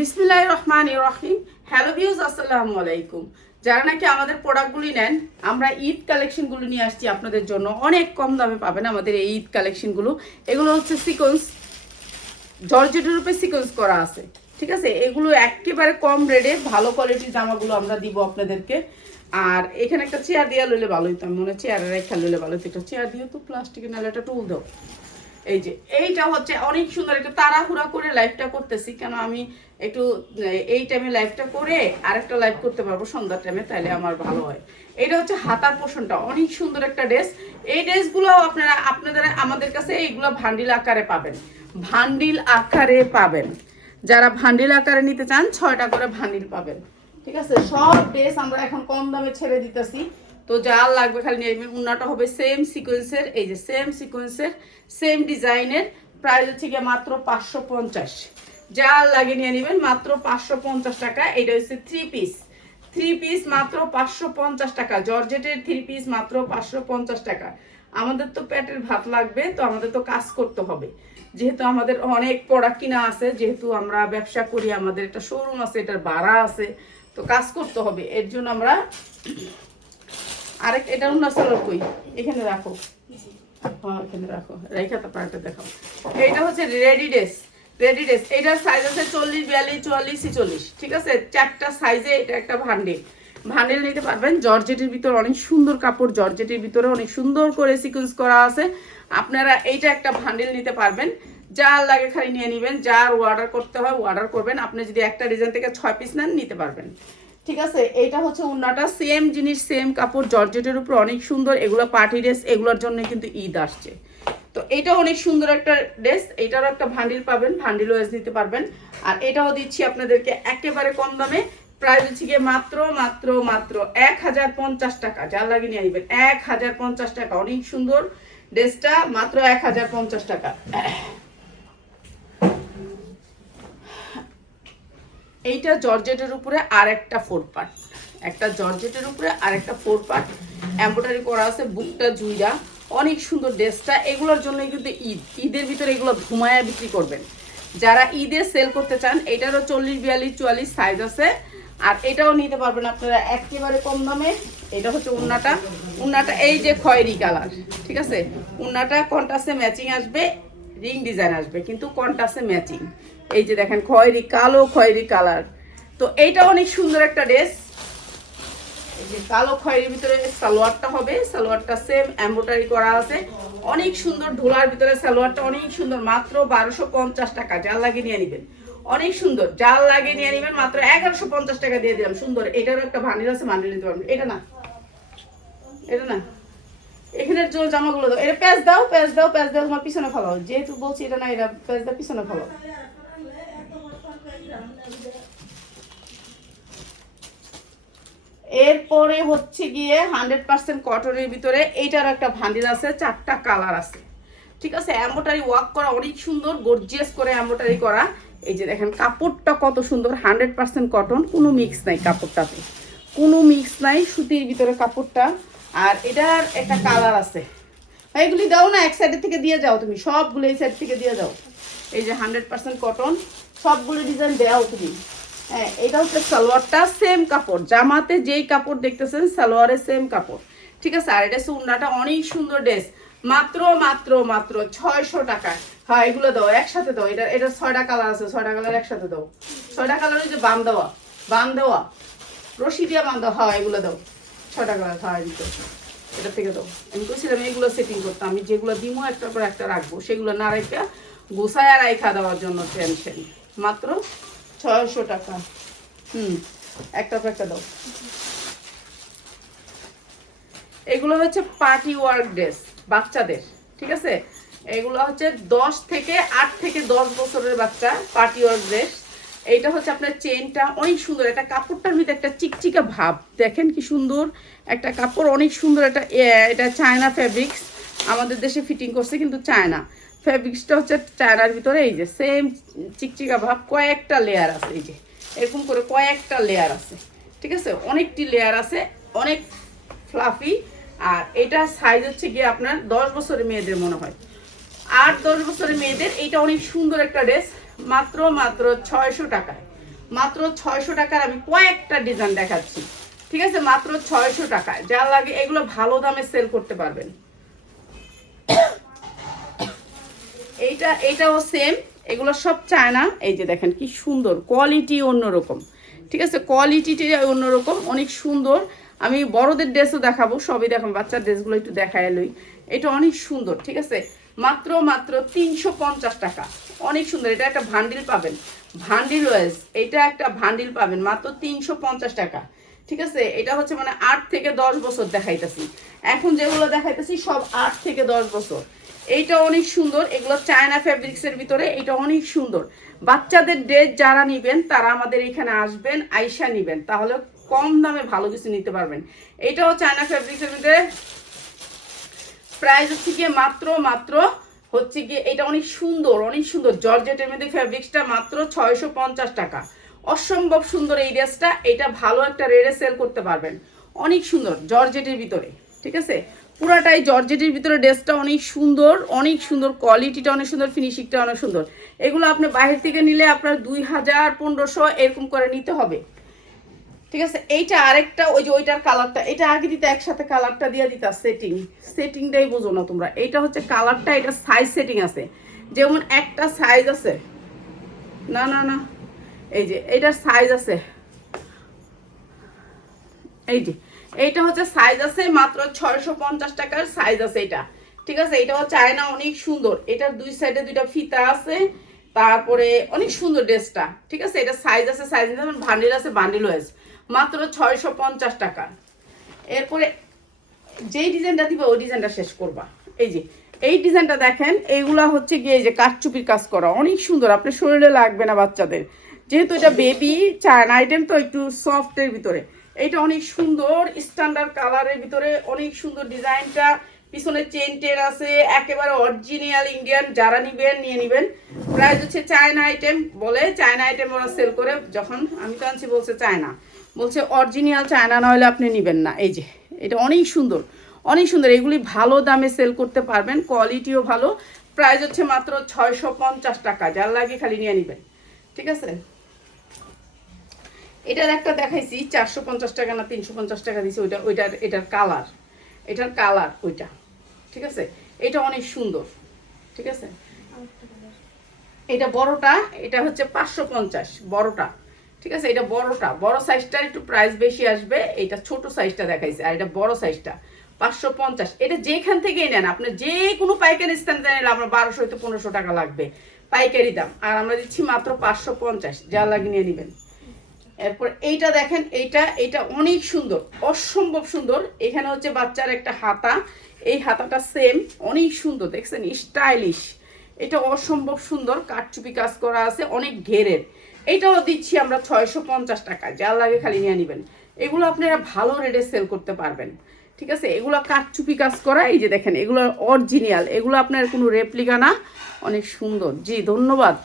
বিসমিল্লাহির রহমানির রহিম। Hello views, আসসালামু আলাইকুম। যারা নাকি আমাদের প্রোডাক্টগুলি নেন, আমরা ঈদ কালেকশনগুলো নিয়ে আসছি আপনাদের জন্য। অনেক কম দামে পাবেন আমাদের এই ঈদ কালেকশনগুলো। এগুলো হচ্ছে সিকোয়েন্স, জর্জেটের উপরে সিকোয়েন্স করা আছে, ঠিক আছে। এগুলো একেবারে কম রেটে ভালো কোয়ালিটির জামাগুলো আমরা দিব আপনাদেরকে। আর এখানে একটা চেয়ার দিয়ে লইলে ভালো হইতো, আমি মনে হয় চেয়ারের রেখা লইলে ভালো হতো। একটা চেয়ার দিয়ে তো প্লাস্টিকের, নাহলে একটা টুল দাও। এই যে এইটা হচ্ছে অনেক সুন্দর, একটু তাড়াহুড়া করে লাইভটা করতেছি কেন আমি একটু এই টাইমে লাইভটা করে আরেকটা লাইভ করতে পারবো সন্ধ্যার টাইমে, তাহলে আমার ভালো হয়। এটা হচ্ছে হাতার পোর্শনটা, অনেক সুন্দর একটা ড্রেস। এই ড্রেসগুলো আপনাদের আমাদের কাছে এইগুলো ভান্ডিল আকারে পাবেন, ভান্ডিল আকারে পাবেন। যারা ভান্ডিল আকারে নিতে চান 6টা করে ভান্ডিল পাবেন, ঠিক আছে। সব ড্রেস আমরা এখন কম দামে ছেড়ে দিতেছি, তো যা লাগবে খালি নিয়ে নেবেন। উন্নাটা হবে সেম সিকোয়েন্সের, এই যে সেম সিকোয়েন্সের সেম ডিজাইনের। প্রাইস হচ্ছে গিয়ে মাত্র 550। যা লাগে নিয়ে নেবেন মাত্র 550 টাকা। এটা হচ্ছে থ্রি পিস মাত্র 550 টাকা। জর্জেটের থ্রি পিস মাত্র 550 টাকা। আমাদের তো পেটের ভাত লাগবে, তো আমাদের তো কাজ করতে হবে। যেহেতু আমাদের অনেক প্রোডাক্ট কিনা আছে, যেহেতু আমরা ব্যবসা করি, আমাদের একটা শোরুম আছে, এটার ভাড়া আছে, তো কাজ করতে হবে। এর জন্য আমরা আরেক এটা অন্য সালোয়ার কই এখানে রাখো, হ্যাঁ এখানে রাখো, রেখা তারপর একটা দেখাও। এইটা হচ্ছে রেডি ড্রেস। এটার সাইজ আছে 40, 42, 44, 46, ঠিক আছে। 4টা সাইজে এটা একটা ভান্ডেল নিতে পারবেন। জর্জেটের ভিতরে অনেক সুন্দর কাপড়, জর্জেটের ভিতরে অনেক সুন্দর করে সিকোয়েন্স করা আছে। আপনারা এইটা একটা ভান্ডেল নিতে পারবেন। যার লাগে খালি নিয়ে নেবেন, যার অর্ডার করতে হয় অর্ডার করবেন। আপনি যদি একটা ডিজাইন থেকে 6 পিস নেন নিতে পারবেন, ঠিক আছে। এইটা হচ্ছে উন্নাটা, সেম জিনিস সেম কাপড়, জর্জেটের উপর অনেক সুন্দর। এগুলো পার্টি ড্রেস, এগুলোর জন্য কিন্তু ঈদ আসছে, তো এটা অনেক সুন্দর একটা ড্রেস। এটারও একটা ভান্ডিল পাবেন, ভান্ডিল ওয়াইজ নিতে পারবেন। আর এটাও দিচ্ছি আপনাদেরকে একেবারে কম দামে। প্রাইস হচ্ছে গিয়ে মাত্র 1050 টাকা। যা লাগে নিয়ে নেবেন 1050 টাকা। অনেক সুন্দর ড্রেসটা, মাত্র 1050 টাকা। এইটা জর্জেটের উপরে আর একটা 4 পার্ট, একটা জর্জেটের উপরে আর একটা 4 পার্ট এমব্রয়ডারি করা আছে, বুকটা জুইরা অনেক সুন্দর ড্রেসটা। এগুলোর জন্য কিন্তু ঈদের ভিতরে এগুলো ঘুমায়া বিক্রি করবেন যারা ঈদে সেল করতে চান। এটারও 40, 42, 44 সাইজ আছে। আর এটাও নিতে পারবেন আপনারা একেবারে কম দামে। এটা হচ্ছে উন্নাটা এই যে খয়েরি কালার, ঠিক আছে। উন্নাটা কন্ট্রাস্টে ম্যাচিং আসবে, রিং ডিজাইন আসবে, কিন্তু কন্ট্রাস্টে ম্যাচিং। এই যে দেখেন খয়েরি কালার। তো এইটা অনেক সুন্দর একটা ড্রেস। এই যে কালো খয়েরির ভিতরে সালোয়ারটা হবে, সালোয়ারটা সেম এমব্রয়ডারি করা আছে, অনেক সুন্দর। ঢোলার ভিতরে সালোয়ারটা অনেক সুন্দর, মাত্র 1250 টাকা। যার লাগে নিয়ে নেবেন, অনেক সুন্দর। যার লাগে নিয়ে নেবেন মাত্র 1150 টাকা দিয়ে দিলাম। সুন্দর। এটারও একটা ভান্ডিল আছে, ভান্ডিল নিতে পারবেন। এটা না এখানের জন্য জামাগুলো দাও, এটা প্যাচ দাও, তোমার পিছনে ফেলো। যেহেতু বলছি এটা না, এটা প্যাচ দাও, পিছনে ফেলো। এরপরে হচ্ছে গিয়ে 100% কটনের ভিতরে এইটার একটা ভান্ডিল আছে, 4টা কালার আছে, ঠিক আছে। এমব্রয়ডারি ওয়ার্ক করা অনেক সুন্দর, গর্জিয়াস করে এমব্রয়ডারি করা। এই যে দেখেন কাপড়টা কত সুন্দর, 100% কটন, কোনো মিক্স নাই কাপড়টাতে, কোনো মিক্স নাই, সুতির ভিতরে কাপড়টা। আর এটার একটা কালার আছে। এইগুলি দাও না, এক সাইডের থেকে দিয়ে যাও তুমি, সবগুলো এই সাইড থেকে দিয়ে যাও। এই যে 100% কটন, সবগুলো ডিজাইন দেও তুমি। হ্যাঁ, এটা হচ্ছে সালোয়ারটা, সেম কাপড়, জামাতে যেই কাপড় দেখতেছেন সালোয়ারে সেম কাপড়, ঠিক আছে। আর এটা সুন্নাটা অনেক সুন্দর ড্রেস, মাত্র 600 টাকা। হ্যাঁ, এগুলো দাও একসাথে দাও। এটা 6টা কালার আছে, 6টা কালার একসাথে দাও। 6টা কালার যে বান দেওয়া রশি দিয়ে বান দেওয়া। হ্যাঁ, এগুলো দাও 6টা কালার। হ্যাঁ, এটা থেকে দাও। আমি বলছিলাম এইগুলো সেটিং করতে, আমি যেগুলো দিমো একটার পর একটা রাখবো, সেগুলো না রেখে গোছায় রাইখা দেওয়ার জন্য টেনশন। মাত্র 600 টাকা। একটার পর একটা দাও। এগুলো হচ্ছে পার্টি ওয়ার্ক ড্রেস বাচ্চাদের, ঠিক আছে। এগুলো হচ্ছে 8 থেকে 10 বছরের বাচ্চা পার্টি ওয়ার্ক ড্রেস। এইটা হচ্ছে আপনার চেনটা অনেক সুন্দর, এটা কাপড়টার ভিতরে একটা চিকচিকা ভাব, দেখেন কি সুন্দর একটা কাপড়, অনেক সুন্দর। এটা চায়না ফ্যাব্রিক্স, আমাদের দেশে ফিটিং করছে কিন্তু চায়না ফ্যাব্রিক্সটা হচ্ছে চায়নার ভিতরে। এই যে সেম চিকচিকা ভাব, কয়েকটা লেয়ার আছে, এই যে এরকম করে কয়েকটা লেয়ার আছে, ঠিক আছে। অনেকটি লেয়ার আছে, অনেক ফ্লাফি। আর এটা সাইজ হচ্ছে গিয়ে আপনার 10 বছরের মেয়েদের মনে হয়, 8-10 বছরের মেয়েদের। এইটা অনেক সুন্দর একটা ড্রেস, মাত্র 600 টাকায়। মাত্র 600 টাকার আমি কয়েকটা ডিজাইন দেখাচ্ছি, ঠিক আছে, মাত্র 600 টাকায়। যা লাগে এগুলো ভালো দামে সেল করতে পারবেন। এইটাও সেম, এগুলো সব চায়না। এই যে দেখেন কি সুন্দর কোয়ালিটি, অন্যরকম, ঠিক আছে, কোয়ালিটিটা অন্যরকম, অনেক সুন্দর। আমি বড়দের ড্রেসও দেখাবো, সবই দেখাবো, বাচ্চার ড্রেসগুলো একটু দেখায় লই। এটা অনেক সুন্দর, ঠিক আছে, মাত্র 350 টাকা, অনেক সুন্দর। এটা একটা ভান্ডিল পাবেন, ভান্ডিল ওয়াইজ এটা একটা ভান্ডিল পাবেন মাত্র 350 টাকা, ঠিক আছে। এটা হচ্ছে মানে 8 থেকে 10 বছর দেখাইতেছি, এখন যেগুলো দেখাইতেছি সব 8 থেকে 10 বছর। এইটা অনেক সুন্দর, এগুলো চায়না ফ্যাব্রিক্সের ভিতরে, এটা অনেক সুন্দর। বাচ্চাদের ড্রেস যারা নিবেন তারা আমাদের এখানে আসবেন, আইসা নিবেন, তাহলে কম দামে ভালো কিছু নিতে পারবেন। এটাও চায়না ফ্যাব্রিক্সের ভিতরে, প্রাইস হচ্ছে গিয়ে মাত্র হচ্ছে গিয়ে এটা অনেক সুন্দর, অনেক সুন্দর জর্জেটের মধ্যে ফ্যাব্রিক্সটা মাত্র 650 টাকা। অসম্ভব সুন্দর এই ড্রেসটা, এটা ভালো একটা রেটে সেল করতে পারবেন, অনেক সুন্দর জর্জেটের ভিতরে, ঠিক আছে, পুরাটাই জর্জেটের ভিতরে। ড্রেসটা অনেক সুন্দর, অনেক সুন্দর, কোয়ালিটিটা অনেক সুন্দর, ফিনিশিংটা অনেক সুন্দর। এগুলো আপনি বাইরে থেকে নিলে আপনার 2000 1500 এরকম করে নিতে হবে, ঠিক আছে। এইটা আরেকটা, ওই যে ওইটার কালারটা, এটা আগে দিতে একসাথে কালারটা দিয়ে দিতা, সেটিংটাই বোঝো না তোমরা। এইটা হচ্ছে কালারটা, এটা সাইজ সেটিং আছে, যেমন একটা সাইজ আছে, না না না, এই যে এইটার সাইজ আছে, এই যে এইটা হচ্ছে সাইজ আছে মাত্র 650 টাকার সাইজ আছে এটা, ঠিক আছে। এটাও চায়না, অনেক সুন্দর, এটার দুই সাইডে দুইটা ফিতা আছে, তারপরে অনেক সুন্দর ড্রেসটা, ঠিক আছে। এটা সাইজ আছে, সাইজ ভান্ডিল আছে, বান্ডিল ওয়াইজ মাত্র 650 টাকা। এরপরে যেই ডিজাইনটা দিবে ওই ডিজাইনটা শেষ করবা। এই যে এই ডিজাইনটা দেখেন, এইগুলা হচ্ছে গিয়ে এই যে কাঠচুপির কাজ করা, অনেক সুন্দর, আপনার শরীরে লাগবে না বাচ্চাদের, যেহেতু এটা বেবি চায়না আইটেম তো একটু সফটের ভিতরে। এইটা অনেক সুন্দর স্ট্যান্ডার্ড কালারের ভিতরে, অনেক সুন্দর ডিজাইনটা, পিছনে চেন টেন আছে, একেবারে অরিজিনাল ইন্ডিয়ান, যারা নিবেন নিয়ে নিবেন। প্রাইস হচ্ছে চায়না আইটেম বলে, চায়না আইটেম ওরা সেল করে, যখন আমি তো আনছি বলছে চায়না, বলছে অরিজিনাল চায়না না হলে আপনি নেবেন না। এই যে এটা অনেক সুন্দর, অনেক সুন্দর, এগুলি ভালো দামে সেল করতে পারবেন, কোয়ালিটিও ভালো। প্রাইস হচ্ছে মাত্র 650 টাকা, যার লাগে খালি নিয়ে নেবেন, ঠিক আছে। এটার একটা দেখাইছি 450 টাকা না 350 টাকা দিয়েছি, এটার কালার ওইটা, ঠিক আছে। এটা অনেক সুন্দর, ঠিক আছে। এটা বড়টা, এটা হচ্ছে 550 বড়টা, ঠিক আছে। এটা বড়টা, বড় সাইজটার একটু প্রাইস বেশি আসবে, এটা ছোট সাইজটা দেখাইছে, আর এটা বড় সাইজটা 550। এটা যেখান থেকে নেন, আপনি যে কোনো পাইকারি স্থান নিলে আপনার 1200 হইতে 1500 টাকা লাগবে পাইকারি দাম, আর আমরা দিচ্ছি মাত্র 550, যা লাগে নিয়ে নেবেন। এরপর এইটা দেখেন, এইটা অনেক সুন্দর, অসম্ভব সুন্দর। এখানে হচ্ছে বাচ্চার একটা হাতা, এই হাতাটা সেম, অনেক সুন্দর, দেখছেন স্টাইলিশ, এটা অসম্ভব সুন্দর, কাঠচুপি কাজ করা আছে, অনেক ঘেরের। এইটাও দিচ্ছি আমরা 650 টাকা, যা লাগে খালি নিয়ে নেবেন। এগুলো আপনারা ভালো রেটে সেল করতে পারবেন, ঠিক আছে। এগুলো কাঠচুপি কাজ করা, এই যে দেখেন এগুলো অরিজিনাল, এগুলো আপনার কোনো রেপ্লিকা না, অনেক সুন্দর। জি ধন্যবাদ।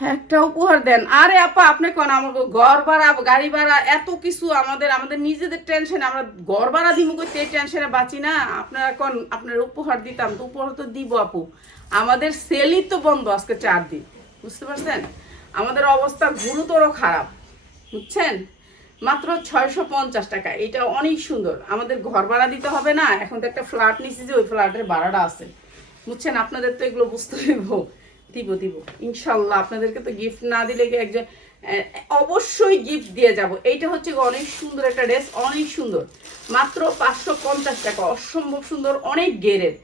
একটা উপহার দেন। আরে আপা আপনি কোন আমাকে ঘর ভাড়া, গাড়ি ভাড়া, এত কিছু, আমাদের নিজেদের টেনশন, আমরা ঘর ভাড়া দিব করতে এই টেনশনে বাঁচি না। আপনারা কোন আপনার উপহার দিতাম তো, উপহার তো দিব আপু, আমাদের সেলই তো বন্ধ আজকে 4 দিন, বুঝতে পারছেন, আমাদের অবস্থা গুরুতর খারাপ, বুঝছেন। মাত্র 650 টাকা, এটা অনেক সুন্দর, আমাদের ঘর ভাড়া দিতে হবে না। এখন তো একটা ফ্ল্যাট নিচ্ছি, যে ওই ফ্ল্যাটের ভাড়াটা আছে, বুঝছেন। আপনাদের তো এগুলো বুঝতে হইব, দিব ইনশাল্লাহ। আপনাদেরকে তো গিফট না দিলে কি একজন, অবশ্যই গিফট দিয়ে যাব। এইটা হচ্ছে অনেক সুন্দর একটা ড্রেস, অনেক সুন্দর, মাত্র 550 টাকা, অসম্ভব সুন্দর, অনেক গেরের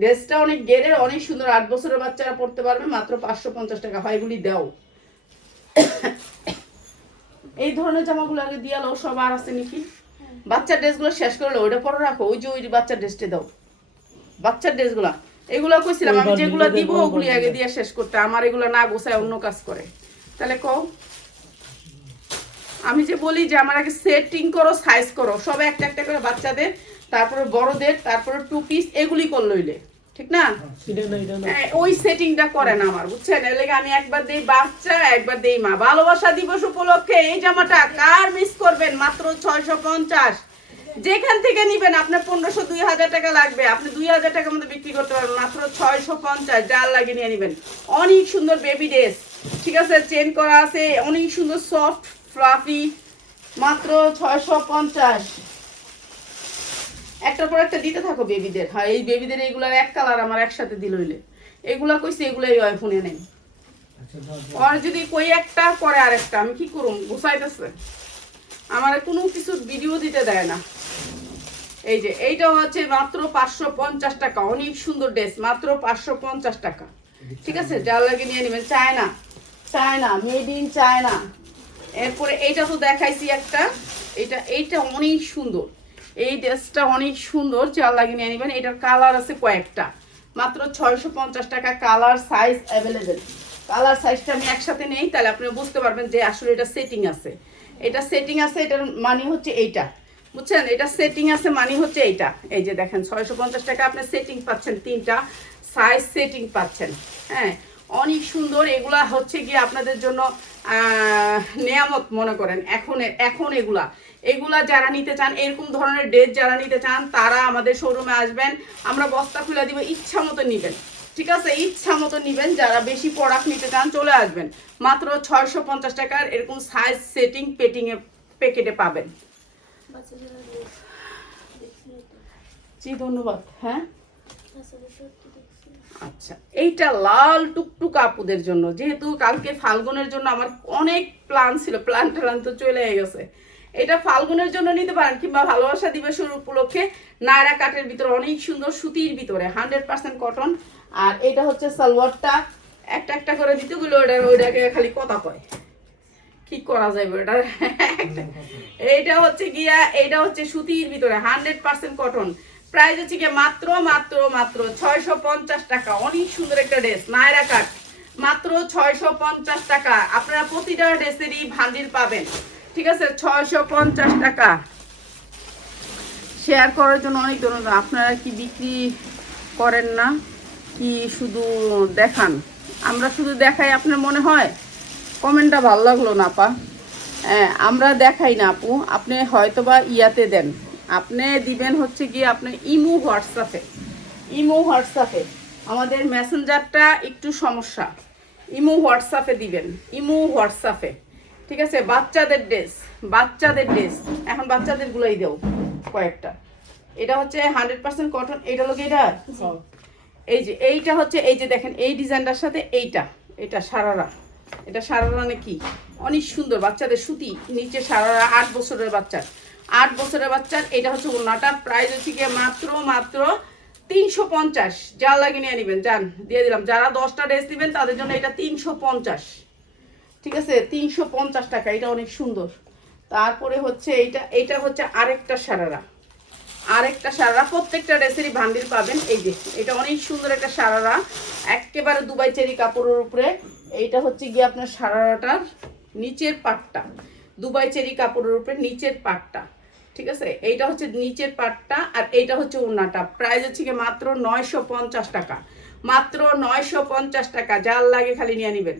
ড্রেসটা, অনেক গেরের, অনেক সুন্দর, 8 বছরের বাচ্চারা পড়তে পারবে, মাত্র 550 টাকা। হয় এগুলি দাও, এই ধরনের জামাগুলো আগে দিয়ে লো, সব আর আছে নাকি? বাচ্চার ড্রেসগুলো শেষ করলো, ওইটা পরে রাখো, ওই যে ওই বাচ্চার ড্রেসটা দাও, বাচ্চার ড্রেসগুলা। এগুলো কইছিলাম আমি যেগুলো দিব ওগুলি আগে দিয়ে শেষ করতে, আমার এগুলো না গোছায় অন্য কাজ করে। তাহলে কও, আমি যে বলি যে আমার আগে সেটিং করো, সাইজ করো, সব একটা একটা করে বাচ্চাদের, তারপরে বড়দের, তারপরে 2 পিস, এগুলি করলইলে ঠিক না। ওই সেটিংটা করে না আমার, বুঝছেন। এর লাগে আমি একবার দেই বাচ্চা, একবার দেই মা। ভালোবাসা দিবস উপলক্ষে এই জামাটা কার মিস করবেন, মাত্র 650। যেখান থেকে নিবেন আপনার 1500 2000 টাকা লাগবে, আপনি 2000 টাকার মধ্যে বিক্রি করতে পারবেন, মাত্র 650, যার লাগে নিয়ে নেবেন। অনেক সুন্দর বেবি ড্রেস, ঠিক আছে, চেন করা আছে, অনেক সুন্দর সফট ফ্লাফি, মাত্র 650। একটার পর একটা দিতে থাকো বেবিদের। হ্যাঁ, এই বেবিদের এইগুলার এক কালার আমার একসাথে দিল হইলে, এগুলা কইছে এগুলাই ফোনে নেন। আর যদি কই একটা করে আরেকটা, আমি কি করুম, গুছাইতেছে আমার কোনো কিছু ভিডিও দিতে দেয় না। এই যে এইটা হচ্ছে মাত্র 550 টাকা, অনেক সুন্দর ড্রেস, মাত্র 550 টাকা। ঠিক আছে, যার লাগে নিয়ে নেবেন। China, China, made in China. এরপরে এইটা তো দেখাইছি একটা, এইটা অনেক সুন্দর, এই ড্রেসটা অনেক সুন্দর, যার লাগে নিয়ে নেবেন। এটার কালার আছে কয়েকটা, মাত্র 650 টাকা। কালার সাইজ অ্যাভেলেবেল, কালার সাইজটা আমি একসাথে নেই, তাহলে আপনি বুঝতে পারবেন যে আসলে এটা সেটিং আছে। এটা সেটিং আছে, এটার মানে হচ্ছে এইটা, বুঝছেন, এটা সেটিং আছে মানে হচ্ছে এইটা। এই যে দেখেন 650 টাকা আপনি সেটিং পাচ্ছেন, 3টা সাইজ সেটিং পাচ্ছেন। হ্যাঁ, অনেক সুন্দর। এগুলা হচ্ছে গিয়ে আপনাদের জন্য নিয়ামত মনে করেন। এখন এগুলা যারা নিতে চান, এরকম ধরনের ড্রেস যারা নিতে চান, তারা আমাদের শোরুমে আসবেন, আমরা বস্তা খুলে দিব, ইচ্ছা মতো নিবেন। ঠিক আছে, ইচ্ছা মতো নিবেন। যারা বেশি প্রোডাক্ট নিতে চান চলে আসবেন, মাত্র 650 টাকার এরকম সাইজ সেটিং প্যাকেটে পাবেন। জি ধন্যবাদ। হ্যাঁ আচ্ছা, এইটা লাল টুকটুক আপুদের জন্য, যেহেতু কালকে ফাল্গুনের জন্য আমার অনেক প্ল্যান ছিল, প্ল্যান তো চলে গেছে। এটা ফাল্গুনের জন্য নিতে পারেন, কিংবা ভালোবাসা দিবসের উপলক্ষে। নায়রা কাটের ভিতরে অনেক সুন্দর, সুতির ভিতরে 100% কটন। আর এটা হচ্ছে সালোয়ারটা, একটা একটা করে দিতে গেলে ওইটাকে খালি কথা কয়, কি করা যাবে ওটা। এইটা হচ্ছে গিয়া, এইটা হচ্ছে সুতির ভিতরে 100% কটন। প্রাইস হচ্ছে গিয়ে মাত্র মাত্র মাত্র 650 টাকা। অনেক সুন্দর একটা ড্রেস, নায়রা কাট, মাত্র 650 টাকা। আপনারা প্রতিটা ড্রেসেরই ভান্ডিল পাবেন। ঠিক আছে, 650 টাকা। শেয়ার করার জন্য অনেক ধন্যবাদ। আপনারা কি বিক্রি করেন না, কি শুধু দেখান? আমরা শুধু দেখাই আপনার মনে হয়? কমেন্টটা ভালো লাগলো না আপা। হ্যাঁ, আমরা দেখাই না আপু, আপনি হয়তোবা ইয়াতে দেন, আপনি দিবেন হচ্ছে গিয়ে আপনি ইমো হোয়াটসঅ্যাপে। আমাদের মেসেঞ্জারটা একটু সমস্যা, ইমো হোয়াটসঅ্যাপে দিবেন, ইমো হোয়াটসঅ্যাপে। ঠিক আছে, বাচ্চাদের ড্রেস, এখন বাচ্চাদেরগুলোই দেও কয়েকটা। এটা হচ্ছে 100% কটন। এটা লোক এটা, এই যে এইটা হচ্ছে, এই যে দেখেন এই ডিজাইনটার সাথে এটা সারারা, এটা সারারা নাকি অনেক সুন্দর, বাচ্চাদের সুতি, নিচে সারারা, 8 বছরের বাচ্চার। এটা হচ্ছে ওড়নাটার প্রাইস হচ্ছে গিয়ে মাত্র মাত্র 350। যা লাগে নিয়ে নেবেন, যান দিয়ে দিলাম। যারা 10টা ড্রেস দিবেন তাদের জন্য এটা 350। ঠিক আছে, 350 টাকা। এটা অনেক সুন্দর। তারপরে হচ্ছে এইটা হচ্ছে আরেকটা সারারা, প্রত্যেকটা ড্রেসেরই ভান্ডিল পাবেন। এই যে এটা অনেক সুন্দর একটা সারারা, একেবারে দুবাই চেরি কাপড়ের উপরে। এইটা হচ্ছে গিয়ে আপনার সারারাটার নিচের পাটটা, দুবাই চেরি কাপড়ের উপরে নিচের পাটটা। ঠিক আছে, এইটা হচ্ছে নিচের পাটটা, আর এইটা হচ্ছে ওড়নাটা। প্রাইস হচ্ছে গিয়ে মাত্র 950 টাকা, মাত্র 950 টাকা। যার লাগে খালি নিয়ে নেবেন,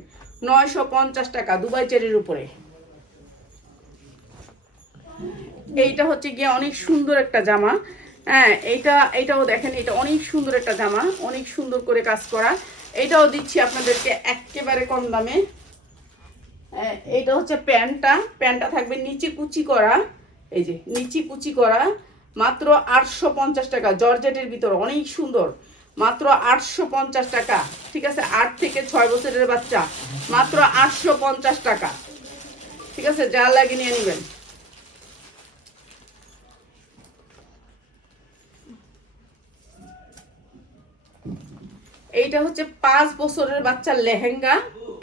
950 টাকা, দুবাই চেরির উপরে। এইটা হচ্ছে গিয়ে অনেক সুন্দর একটা জামা। হ্যাঁ, এইটাও দেখেন, এটা অনেক সুন্দর একটা জামা, অনেক সুন্দর করে কাজ করা। এইটাও দিচ্ছি আপনাদেরকে একেবারে কম দামে। এইটা হচ্ছে প্যান্টটা থাকবে নিচে কুচি করা, এই যে নিচে কুচি করা, মাত্র 850 টাকা। জর্জেটের ভিতর অনেক সুন্দর, মাত্র 850 টাকা। ঠিক আছে, 8 থেকে 6 বছরের বাচ্চা, মাত্র 850 টাকা। ঠিক আছে, যা লাগে নিয়ে নেবেন। এইটা হচ্ছে 5 বছরের বাচ্চার লেহেঙ্গা।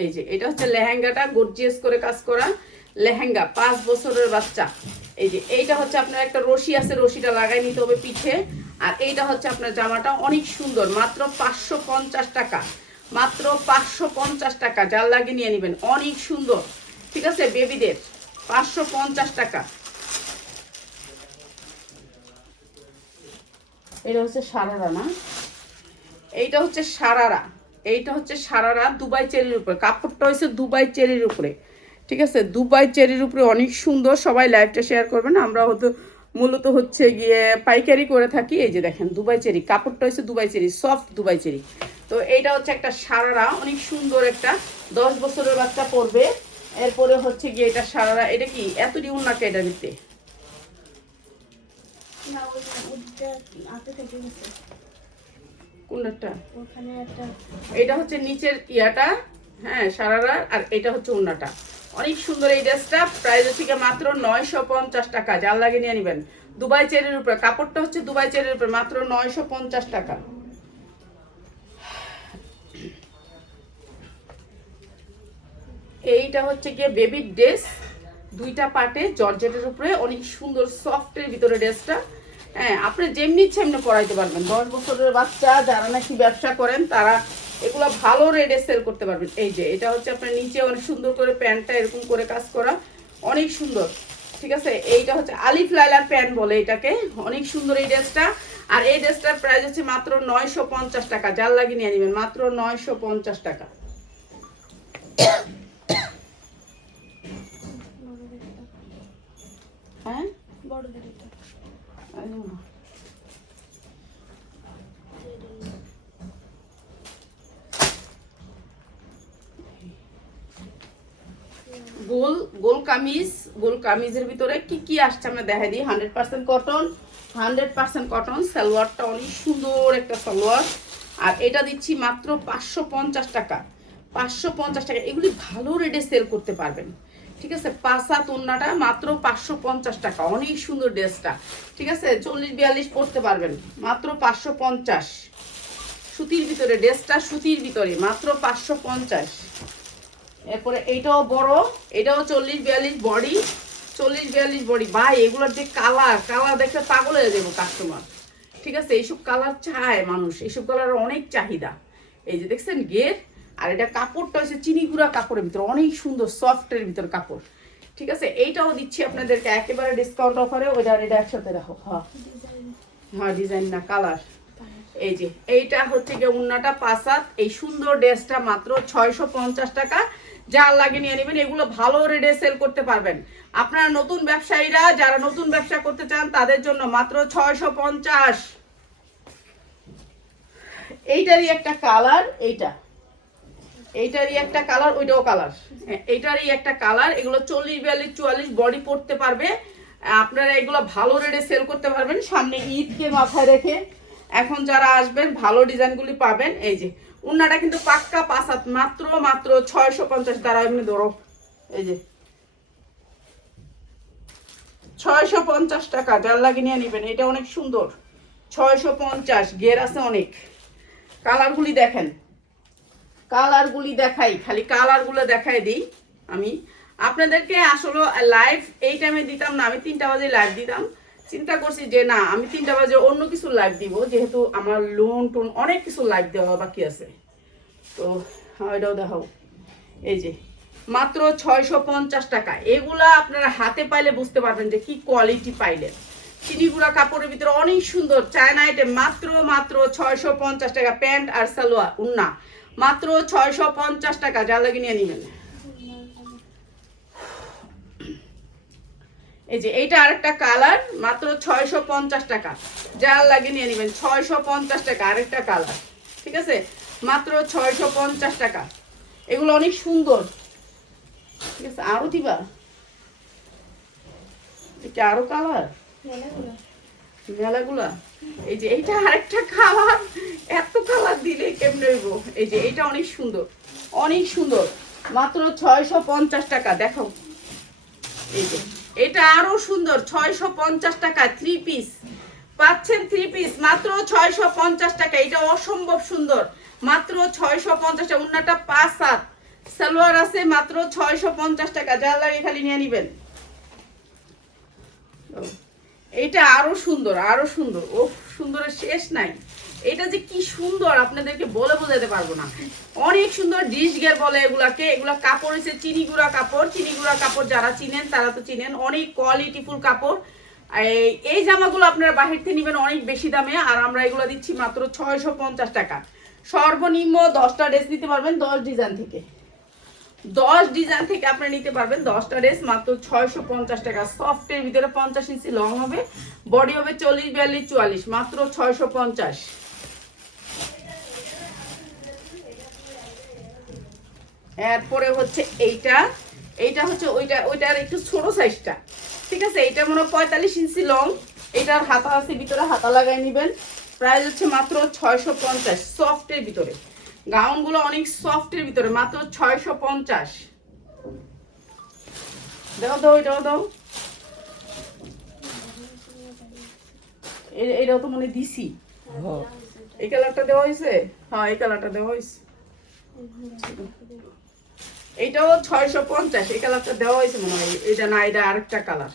এই যে এটা হচ্ছে লেহেঙ্গাটা, গর্জিয়াস করে কাজ করা লেহেঙ্গা, 5 বছরের বাচ্চা। এই যে এইটা হচ্ছে আপনার একটা রশি আছে, রশিটা লাগাই নিতে হবে পিঠে। আর এইটা হচ্ছে আপনার জামাটা অনেক সুন্দর, মাত্র 550 টাকা, মাত্র 550 টাকা। যার লাগে নিয়ে নেবেন, অনেক সুন্দর। ঠিক আছে, বেবিদের 550 টাকা। এটা হচ্ছে সারারা না, এইটা হচ্ছে সারারা দুবাই চেরির উপরে। কাপড়টা হচ্ছে দুবাই চেরির উপরে। ঠিক আছে, দুবাই চেরির উপরে অনেক সুন্দর। সবাই লাইভটা শেয়ার করবেন। আমরা মূলত হচ্ছে গিয়ে পাইকারি করে থাকি। এই যে দেখেন দুবাই চেরি, কাপড়টা হচ্ছে Dubai cherry, soft Dubai cherry. তো তো এইটা হচ্ছে একটা সারারা, অনেক সুন্দর একটা 10 বছরের বাচ্চা পরবে। এরপরে হচ্ছে গিয়ে এটা সারারা, এটা কি এত ডিউন নাকি এটা দিতে? কোনটা? এটা হচ্ছে নিচের ইয়াটা, হ্যাঁ সারারা, আর এটা হচ্ছে ওন্নাটা। অনেক সুন্দর এই ড্রেসটা, প্রাইস হচ্ছে মাত্র 950 টাকা। যার লাগে নিয়ে নেবেন। দুবাই চেরির উপরে, কাপড়টা হচ্ছে দুবাই চেরির উপরে, মাত্র 950 টাকা। এইটা হচ্ছে গিয়ে বেবির ড্রেস, 2টা পার্টে জর্জেটের উপরে, অনেক সুন্দর সফটের ভিতরে ড্রেসটা। হ্যাঁ, আপনি যেমনি ইচ্ছে এমনি পরাইতে পারবেন। 10 বছরের বাচ্চা যারা নাকি ব্যবসা করেন তারা এগুলো ভালো রেটে সেল করতে পারবেন। এই যে এটা হচ্ছে আপনার নিচে অনেক সুন্দর করে প্যান্টটা এরকম করে কাজ করা, অনেক সুন্দর। ঠিক আছে, এইটা হচ্ছে আলিফ লাইলার প্যান্ট বলে এটাকে, অনেক সুন্দর এই ড্রেসটা। আর এই ড্রেসটার প্রাইস হচ্ছে মাত্র 950 টাকা। যার লাগে নিয়ে নেবেন, মাত্র 950 টাকা। হ্যাঁ, বড়দের এটা গোল গোল কামিজ, গোল কামিজের ভিতরে কি কি আসছে আমরা দেখাই দিই। 100% কটন, 100% কটন। সালোয়ারটা অনেক সুন্দর একটা সালোয়ার। আর এটা দিচ্ছি মাত্র 550 টাকা। 550 টাকা, এগুলি ভালো রেটে সেল করতে পারবেন। ঠিক আছে, 5 ওন্নাটা মাত্র 550 টাকা। অনেক সুন্দর ড্রেসটা। ঠিক আছে, 40-42 পরতে পারবেন, মাত্র 550। সুতির ভিতরে ড্রেসটা, সুতির ভিতরে মাত্র 550। এরপরে এইটাও বড়, এটাও 40-42 বডি, 40-42 বডি। ভাই এগুলোর যে কালার, কালার দেখতে পাগল হয়ে যাবো কাস্টমার। ঠিক আছে, এইসব কালার চায় মানুষ, এইসব কালারের অনেক চাহিদা। এই যে দেখছেন গের, আর এটা কাপড়টা হচ্ছে চিনিগুড়া কাপড়ের ভিতরে, অনেক সুন্দর সফটের ভিতর কাপড়। ঠিক আছে, এইটাও দিচ্ছি আপনাদেরকে একেবারে ডিসকাউন্ট অফারে। ওইটা আর এটা একসাথে রাখো। হ্যাঁ হ্যাঁ, ডিজাইন না কালার। এই যে এইটা হচ্ছে গিয়ে উন্নাটা 5 এই সুন্দর ড্রেসটা মাত্র 650 টাকা। যার লাগে নিয়ে নেবেন, এগুলো ভালো রেটে সেল করতে পারবেন। আপনারা নতুন ব্যবসায়ীরা যারা নতুন ব্যবসা করতে চান তাদের জন্য মাত্র 650। এইটারই একটা কালার, এইটারই একটা কালার, ওইটাও কালার, এইটারই একটা কালার। এগুলো 40-42-44 বডি পড়তে পারবে। আপনারা এগুলো ভালো রেটে সেল করতে পারবেন। সামনে ঈদকে মাথায় রেখে এখন যারা আসবেন ভালো ডিজাইনগুলি পাবেন। এই যে উন্নাটা কিন্তু পাক্কা 5 মাত্র 650 দ্বারা এমনি ধরো। এই যে 650 টাকা। যার লাগে নিয়ে নেবেন, এটা অনেক সুন্দর। 650, ঘের আছে অনেক। কালারগুলি দেখেন, কালারগুলি দেখাই, খালি কালারগুলো দেখাই দিই আমি আপনাদেরকে। আসলে লাইভ এই টাইমে দিতাম না, আমি 3টা বাজে লাইভ দিতাম। চিন্তা করছি যে না, আমি 3টা বাজে অন্য কিছু লাইভ দিব, যেহেতু আমার লোন টোন অনেক কিছু লাইভ দেওয়া বাকি আছে। তো এটাও দেখাও। এই যে মাত্র 650 টাকা। এগুলা আপনারা হাতে পাইলে বুঝতে পারবেন যে কি কোয়ালিটি পাইলেন। চিনিগুড়া কাপড়ের ভিতরে অনেক সুন্দর চায়না আইটেম, মাত্র 650 টাকা। প্যান্ট আর সালোয়ার উন্না মাত্র 650 টাকা। যা লাগে নিয়ে নেবেন। এই যে এইটা আরেকটা কালার, মাত্র 650 টাকা। যার লাগে নিয়ে নেবেন, 650 টাকা। আরেকটা কালার, ঠিক আছে, মাত্র 650 টাকা। এগুলো অনেক সুন্দর। ঠিক আছে, আরো দিবা, এটা আরো কালার মেলাগুলা। এই যে এইটা আরেকটা কালার, এত কালার দিলে কেমনে হইব। এই যে এইটা অনেক সুন্দর, অনেক সুন্দর, মাত্র 650 টাকা। দেখো এই যে এটা আরো সুন্দর, 650 টাকা। 3 পিস পাচ্ছেন, 3 পিস মাত্র 650 টাকা। এটা অসম্ভব সুন্দর, মাত্র 650 টাকা। উন্নাটা 5/7, সালোয়ার আছে, মাত্র 650 টাকা। যার লাগে খালি নিয়ে নিবেন। এটা আরো সুন্দর, আরো সুন্দর। ও সুন্দরের শেষ নাই। এটা যে কি সুন্দর আপনাদেরকে বলে বোঝাতে পারবো না। অনেক সুন্দর ডিশ গের বলে এগুলাকে। এগুলা কাপড় হচ্ছে চিনিগুড়া কাপড়। চিনিগুড়া কাপড় যারা চিনেন তারা তো চিনেন, অনেক কোয়ালিটিফুল কাপড়। এই জামাগুলো আপনারা বাহির থেকে নেবেন অনেক বেশি দামে, আর আমরা এগুলো দিচ্ছি মাত্র 650 টাকা। সর্বনিম্ন 10টা ড্রেস নিতে পারবেন, 10 ডিজাইন থেকে। 10 ডিজাইন থেকে আপনি নিতে পারবেন 10টা ড্রেস মাত্র 650 টাকা। সফটের ভিতরে 50 ইঞ্চি লং হবে, বডি হবে 40, 42, 44, মাত্র 650। এরপরে হচ্ছে এইটা, এইটা হচ্ছে ওইটার একটু ছোট সাইজটা, ঠিক আছে। এইটা মনে হয় 45 ইঞ্চি লং, এটার হাতা আছে ভিতরে, হাতা লাগাই নেবেন। প্রাইস হচ্ছে মাত্র 650, সফটের ভিতরে। গাউনগুলো অনেক সফটের ভিতরে, মাত্র 650। দাও দাও, এটাও দাও, এটাও তো মনে দিছি। এই কালারটা দেওয়া হয়েছে, হ্যাঁ এই কালারটা দেওয়া হয়েছে। এইটাও 650, এই কালারটা দেওয়া হয়েছে মনে হয়। এটা না, এটা আরেকটা কালার।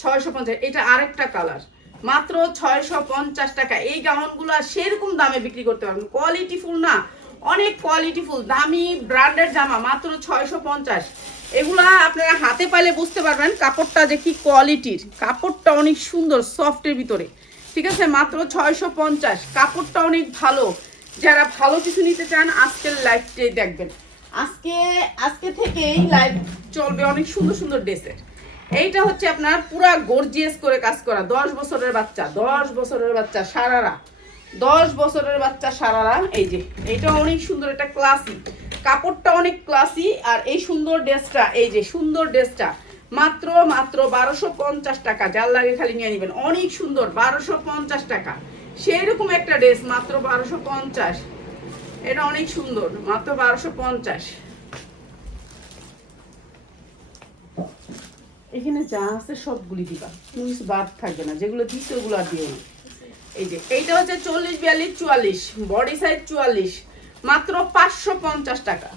650, এটা আরেকটা কালার, মাত্র 650 টাকা। এই গাউনগুলো সেরকম দামে বিক্রি করতে পারবেন, কোয়ালিটিফুল না, অনেক কোয়ালিটিফুল, দামি ব্র্যান্ডের জামা, মাত্র 650। এগুলা আপনারা হাতে পাইলে বুঝতে পারবেন কাপড়টা যে কি কোয়ালিটির। কাপড়টা অনেক সুন্দর, সফটের ভিতরে, ঠিক আছে। মাত্র 650, কাপড়টা অনেক ভালো। যারা ভালো কিছু নিতে চান আজকের লাইভটাই দেখবেন। আজকে থেকেই লাইভ চলবে অনেক সুন্দর সুন্দর ড্রেসের। এইটা হচ্ছে আপনার পুরা গর্জিয়াস করে কাজ করা, 10 বছরের বাচ্চা, 10 বছরের বাচ্চা সারারা, 10 বছরের বাচ্চা সারারা। এই যে এইটা অনেক সুন্দর, এটা ক্লাসি, কাপড়টা অনেক ক্লাসি। আর এই সুন্দর ড্রেসটা, এই যে সুন্দর ড্রেসটা মাত্র 1250 টাকা। যার লাগে খালি নিয়ে নেবেন, অনেক সুন্দর, 1250 টাকা। সেরকম একটা ড্রেস মাত্র 1250, এটা অনেক সুন্দর, মাত্র 1250। এখানে যা আছে সবগুলি দিবা, কিছু বাদ থাকবে না, যেগুলো দিচ্ছে ওগুলো আর দিও না। এই যে এইটা হচ্ছে 40, 42, 44, বডি সাইজ 44, মাত্র 550 টাকা,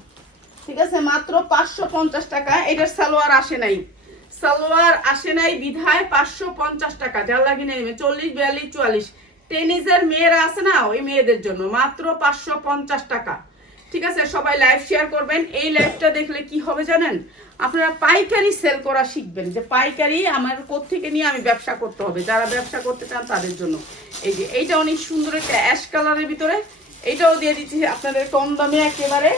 ঠিক আছে। মাত্র 550 টাকা। এটার সালোয়ার আসে নাই, সালোয়ার আসে নাই বিধায় 550 টাকা। যার লাগে নেবে 40, 42, 44, টেনিসের মেয়েরা আছে না, ওই মেয়েদের জন্য মাত্র 550 টাকা, ঠিক আছে। সবাই লাইভ শেয়ার করবেন। এই লাইভটা দেখলে কি হবে জানেন, আপনারা পাইকারি সেল করা শিখবেন, যে পাইকারি আমার কোত্থেকে নিয়ে আমি ব্যবসা করতে হবে। যারা ব্যবসা করতে চান তাদের জন্য। এই যে এইটা অনেক সুন্দর একটা অ্যাশ কালারের ভিতরে, এইটাও দিয়ে দিচ্ছি আপনাদের কম দামে একেবারে।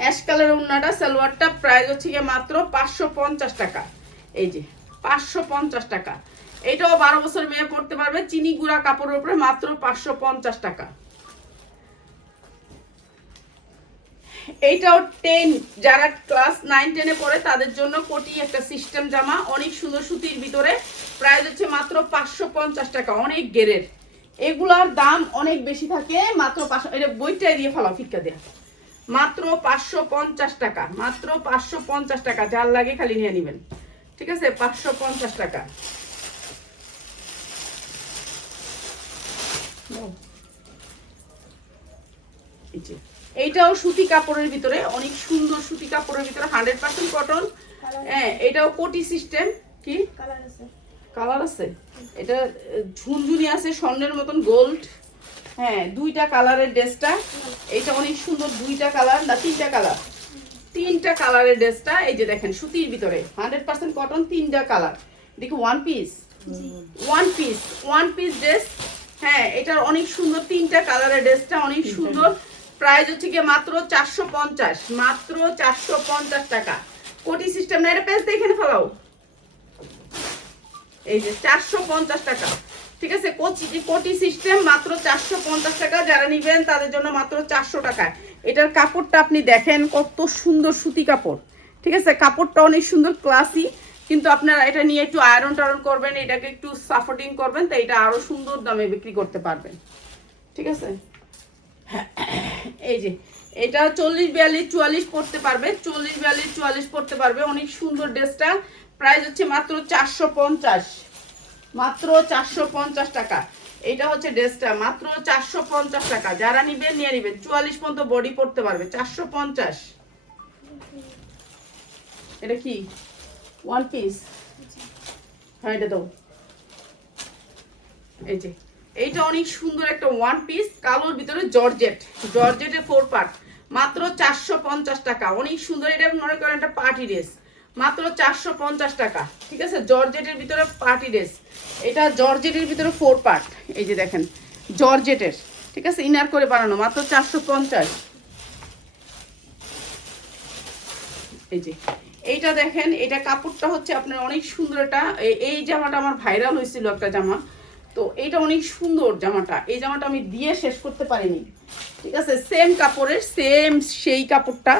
অ্যাশ কালারের ওড়নাটা, সালোয়ারটা প্রাইস হচ্ছে গিয়ে মাত্র 550 টাকা। এই যে 550 টাকা। এইটাও 12 বছর মেয়ে পড়তে পারবে, চিনি গুঁড়া কাপড়ের উপরে, মাত্র 550 টাকা। এইটাও 10, যারা ক্লাস 9, 10-এ পড়ে তাদের জন্য কোটি একটা সিস্টেম জামা, অনেক সুন্দর সুতির ভিতরে, প্রাইস হচ্ছে মাত্র 550 টাকা। অনেক গেরের, এগুলার দাম অনেক বেশি থাকে, মাত্র 500। এটা বইটাই দিয়ে ফেলাও, ফিক্কা দেয়া, মাত্র 550 টাকা, মাত্র 550 টাকা। যার লাগে খালি নিয়ে নেবেন, ঠিক আছে। 550 টাকা। এইটাও সুতি কাপড়ের ভিতরে, অনেক সুন্দর সুতি কাপড়ের ভিতরে, 100% কটন। হ্যাঁ, এটাও কোটি সিস্টেম। কি কালার আছে? এটা ঝুনঝুনি আছে, স্বর্ণের মতন গোল্ড। হ্যাঁ, দুইটা কালারের ড্রেসটা। এটা অনেক সুন্দর, দুইটা কালার না তিনটা কালার, তিনটা কালারের ড্রেসটা। এই যে দেখেন সুতির ভিতরে 100% কটন, তিনটা কালার। দেখো one piece, one piece dress. হ্যাঁ, এটার অনেক সুন্দর, তিনটা কালারের ড্রেসটা অনেক সুন্দর। প্রাইস হচ্ছে গিয়ে মাত্র 450, মাত্র 450 টাকা। কোটি সিস্টেম না, এটা পেজ দেখে ফেলাও। এই যে 450 টাকা, ঠিক আছে। কোটি সিস্টেম, মাত্র 450 টাকা। যারা নিবেন তাদের জন্য মাত্র 400 টাকা। এটার কাপড়টা আপনি দেখেন কত সুন্দর, সুতি কাপড়, ঠিক আছে। কাপড়টা অনেক সুন্দর, ক্লাসি। কিন্তু আপনারা এটা নিয়ে একটু আয়রন টায়রন করবেন, এটাকে একটু সাপোর্টিং করবেন, তো এটা আরো সুন্দর দামে বিক্রি করতে পারবেন, ঠিক আছে। এই যে এটা 40, 42, 44 পড়তে পারবে, 40, 42, 44 পড়তে পারবে। অনেক সুন্দর ড্রেসটা। প্রাইস হচ্ছে মাত্র 450, মাত্র 450 টাকা। এটা হচ্ছে ড্রেসটা, মাত্র 450 টাকা। যারা নিবেন নিয়ে নিবেন, 44 পর্যন্ত বডি পড়তে পারবে, 450। এটা কি ওয়ান পিস? হ্যাঁ, এটা দাও। এই যে এইটা অনেক সুন্দর একটা ওয়ান পিস, কালোর ভিতরে জর্জেটের 4 পার্ট, মাত্র 450 টাকা। অনেক সুন্দর, এটা মনে করেন একটা পার্টি ড্রেস, মাত্র 450 টাকা, ঠিক আছে। জর্জেটের ভিতরে পার্টি ড্রেস, এটা জর্জেটের ভিতরে 4 পার্ট। এই যে দেখেন জর্জেটের, ঠিক আছে, ইনার করে বানানো, মাত্র 450। এই যে এইটা দেখেন, এটা কাপড়টা হচ্ছে আপনার অনেক সুন্দর। এটা এই জামাটা আমার ভাইরাল হয়েছিল একটা জামা, তো এইটা অনেক সুন্দর জামাটা। এই জামাটা আমি দিয়ে শেষ করতে পারিনি, ঠিক আছে, সেম কাপড়ের সেম সেই কাপড়টা,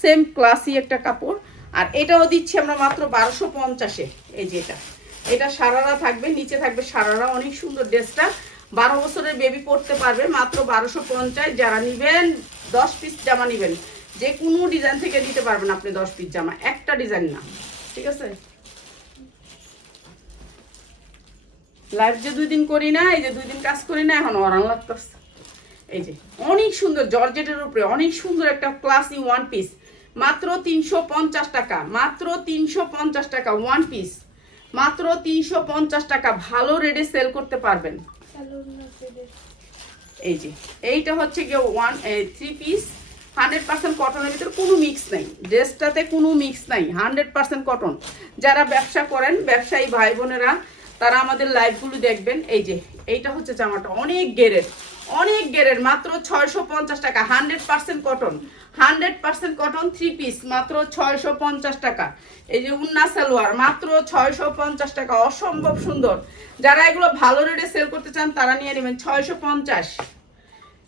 সেম ক্লাসি একটা কাপড়। আর এটাও দিচ্ছি আমরা মাত্র 1250-এ। এই যে এটা সারারা থাকবে, নিচে থাকবে সারারা, অনেক সুন্দর ড্রেসটা। 12 বছরের বেবি পরতে পারবে, মাত্র 1250। যারা নেবেন 10 পিস জামা নেবেন, যে কোনো ডিজাইন থেকে দিতে পারবেন আপনি 10 পিস জামা, একটা ডিজাইন না। ঠিক আছে, লাইভ যে 2 দিন করি না, এই যে 2 দিন কাজ করি না, এখন অরান লাগতেছে। এই যে অনেক সুন্দর জর্জেটের উপরে অনেক সুন্দর একটা ক্লাসি ওয়ান পিস, মাত্র 350 টাকা, মাত্র 350 টাকা ওয়ান পিস, মাত্র 350 টাকা। ভালো রেটে সেল করতে পারবেন। এই যে এইটা হচ্ছে গিয়ে 3 পিস, 100% কটনের ভিতরে কোনো মিক্স নাই, ড্রেসটাতে কোনো মিক্স নাই, 100% কটন। যারা ব্যবসা করেন, ব্যবসায়ী ভাই বোনেরা, তারা আমাদের লাইভগুলো দেখবেন। এই যে এইটা হচ্ছে জামাটা, অনেক গেরের, অনেক গেরের, মাত্র 650 টাকা, 100% কটন, 100% কটন 3 পিস, মাত্র 650 টাকা। এই যে উন্না সালোয়ার, মাত্র 650 টাকা, অসম্ভব সুন্দর। যারা এগুলো ভালো রেটে সেল করতে চান তারা নিয়ে নেবেন 650।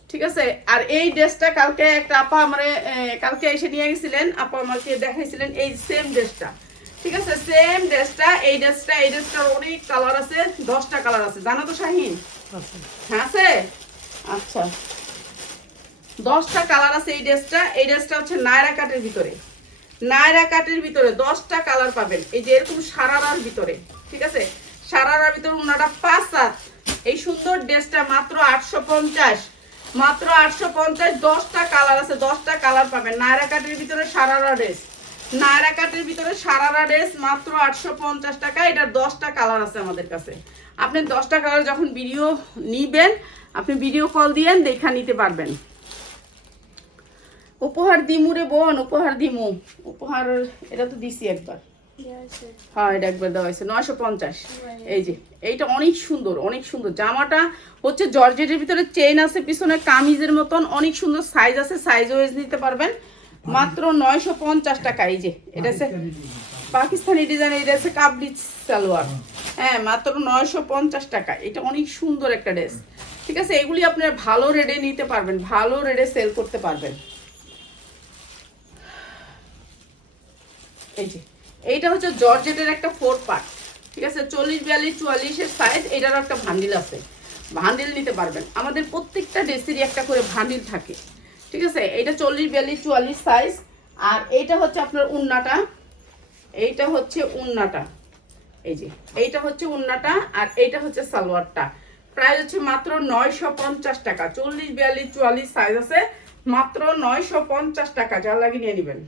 ঠিক আছে, আর এই ড্রেসটা কালকে একটা আপা আমারে কালকে এসে নিয়ে গেছিলেন, আপা আমাকে দেখাইছিলেন এই সেম ড্রেসটা। ঠিক আছে, সেম ড্রেসটা, এই ড্রেসটার অনেক কালার আছে, 10টা কালার আছে, জানো তো শাহিন? হ্যাঁ আছে, আচ্ছা 10টা কালার আছে এই ড্রেসটা। এই ড্রেসটা হচ্ছে নায়রা কাটের ভিতরে, নায়রা কাটের ভিতরে 10টা কালার পাবেন। এই যে এরকম সারারার ভিতরে, ঠিক আছে, সারারার ভিতরে উনাটা 5 হাত। এই সুন্দর ড্রেসটা মাত্র 850, মাত্র 850। 10টা কালার আছে, 10টা কালার পাবেন। নায়রা কাটের ভিতরে সারারা ড্রেস, নায়রা কাটের ভিতরে সারারা ড্রেস, মাত্র 850 টাকা। এটার 10টা কালার আছে আমাদের কাছে। আপনি 10টা কালার যখন ভিডিও নিবেন, আপনি ভিডিও কল দিয়েন, দেখা নিতে পারবেন। উপহার দিমু রে বোন, উপহার দিমু, উপহার এটা তো দিছি একবার। হ্যাঁ, এটা একবার দেওয়া হয়েছে 950। এই যে এইটা অনেক সুন্দর, অনেক সুন্দর। জামাটা হচ্ছে জর্জেটের ভিতরে চেইন আছে পিছনে, কামিজের মতন, অনেক সুন্দর সাইজ আছে, সাইজ ওয়াইজ নিতে পারবেন, মাত্র 950 টাকা। এই যে এটা আছে পাকিস্তানি ডিজাইন, এটা আছে কাবলি সালোয়ার, হ্যাঁ, মাত্র 950 টাকা। এটা অনেক সুন্দর একটা ড্রেস। ঠিক আছে, এগুলি আপনারা ভালো রেটে নিতে পারবেন, ভালো রেটে সেল করতে পারবেন। এই যে এইটা হচ্ছে জর্জেটের একটা 4 পার্ট। ঠিক আছে, 40, 42, 44-এর সাইজ। এটারও একটা ভান্ডিল আছে, ভান্ডিল নিতে পারবেন। আমাদের প্রত্যেকটা ড্রেসেরই একটা করে ভান্ডিল থাকে। ঠিক আছে, এইটা 40, 42, 44 সাইজ। আর এইটা হচ্ছে আপনার উন্নাটা, এইটা হচ্ছে উন্নাটা, এই যে এইটা হচ্ছে উন্নাটা, আর এইটা হচ্ছে সালোয়ারটা। প্রাইস হচ্ছে মাত্র 950 টাকা। 40, 42, 44 সাইজ আছে, মাত্র 950 টাকা। যা লাগে নিয়ে নেবেন।